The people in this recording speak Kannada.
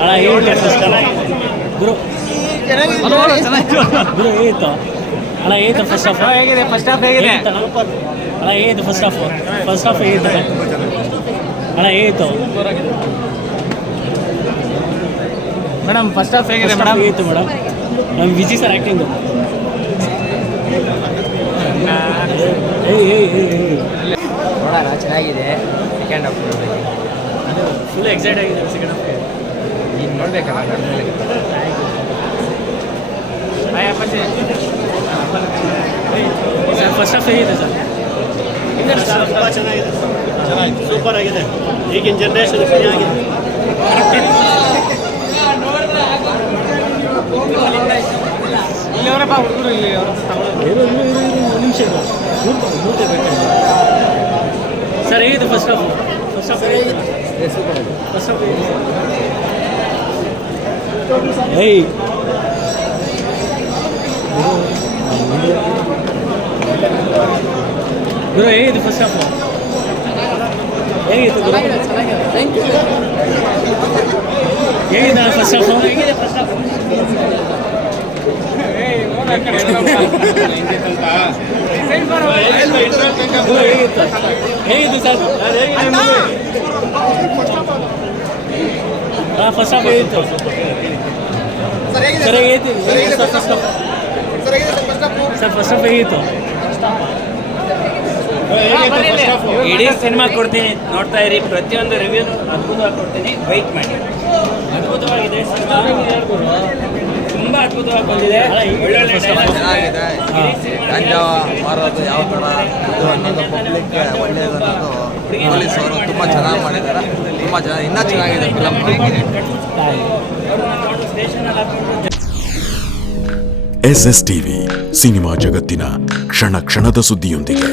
ಅಣ್ಣ ಗುರು ಗುರು ಹೇಗಿತ್ತು ಅಣ್ಣ ಹೇಗಿತ್ತು ಫಸ್ಟ್ ಹಾಫ್ ಹೇಗಿದೆ ಫಸ್ಟ್ ಹಾಫ್ ಹೇಗಿದೆ ಅಣ್ಣ ಹೇಗಿತ್ತು ಫಸ್ಟ್ ಹಾಫ್ ಹೇಗಿತ್ತು ಅಣ್ಣ ಹೇಗಿತ್ತು ಮೇಡಮ್ ಫಸ್ಟ್ ಹಾಫ್ ಹೇಗಿದೆ ಮೇಡಮ್ ಹೇಗಿತ್ತು ಮೇಡಮ್ ನಮ್ಮ ವಿಜಯ್ ಸರ್ ಆ್ಯಕ್ಟಿಂಗು ನೋಡೋಣ ಚೆನ್ನಾಗಿದೆ ಸೆಕೆಂಡ್ ಹಾಫ್ ಫುಲ್ ಎಕ್ಸೈಟ್ ಆಗಿದೆ ಸೆಕೆಂಡ್ ಹಾಫ್ ಈಗ ನೋಡ್ಬೇಕಲ್ಲ ಸರ್ ಫಸ್ಟ್ ಹಾಫ್ ಹೇಗಿದೆ ಸರ್ ತುಂಬ ಚೆನ್ನಾಗಿದೆ ಸೂಪರ್ ಆಗಿದೆ ಈಗಿನ ಜನ್ರೇಷನ್ ಫ್ರೀ ಆಗಿದೆ ಇಲ್ಲಿ ಅವರಪ್ಪ ಹುಡುಗರು ಇಲ್ಲಿ ನಿಮಿಷ ಸರ್ ಹೇಗಿದೆ ಫಸ್ಟ್ ಹಾಫ್ ಏಯ್ ಗುರು ಹೇಗಿತ್ತು ಫಸ್ಟ್ ಹಾಫ್ ಹೇಗಿತ್ತು ಗುರು ಹೇಗಿದೆ ಫಸ್ಟ್ ಹಾಫ್ ಹೇಗಿತ್ತು ಸರ್ ಫಸ್ಟ್ ಹಾಫ್ ಹೇಗಿತ್ತು ಸರ್ ಹೇಗಿತ್ತು ಸರ್ ಫಸ್ಟ್ ಹಾಫ್ ಹೇಗಿತ್ತು ಇಡೀ ಸಿನಿಮಾ ಕೊಡ್ತೀನಿ, ನೋಡ್ತಾ ಇರಿ. ಪ್ರತಿಯೊಂದು ರಿವ್ಯೂ ಅದ್ಭುತವಾಗಿ ಕೊಡ್ತೀನಿ, ವೆಯ್ಟ್ ಮಾಡಿ. ಅದ್ಭುತವಾಗಿದೆ ಸಿನಿಮಾ, ತುಂಬ ಅದ್ಭುತವಾಗಿ ಬಂದಿದೆ. ಚೆನ್ನಾಗಿದೆ. ಗಾಂಜಾ ಮಾರೋದು ಯಾವ ಥರ ಇದು ಅನ್ನೋದು ಪಬ್ಲಿಕ್ಗೆ ಒಳ್ಳೆಯದು ಅನ್ನೋದು ಪೊಲೀಸ್ ಅವರು ತುಂಬ ಚೆನ್ನಾಗಿ ಮಾಡಿದ್ದಾರೆ. ತುಂಬ ಚೆನ್ನಾಗಿ ಇನ್ನೂ ಚೆನ್ನಾಗಿದೆ ಫಿಲಮ್. SS ಟಿವಿ ಸಿನಿಮಾ ಜಗತ್ತಿನ ಕ್ಷಣ ಕ್ಷಣದ ಸುದ್ದಿಯೊಂದಿಗೆ.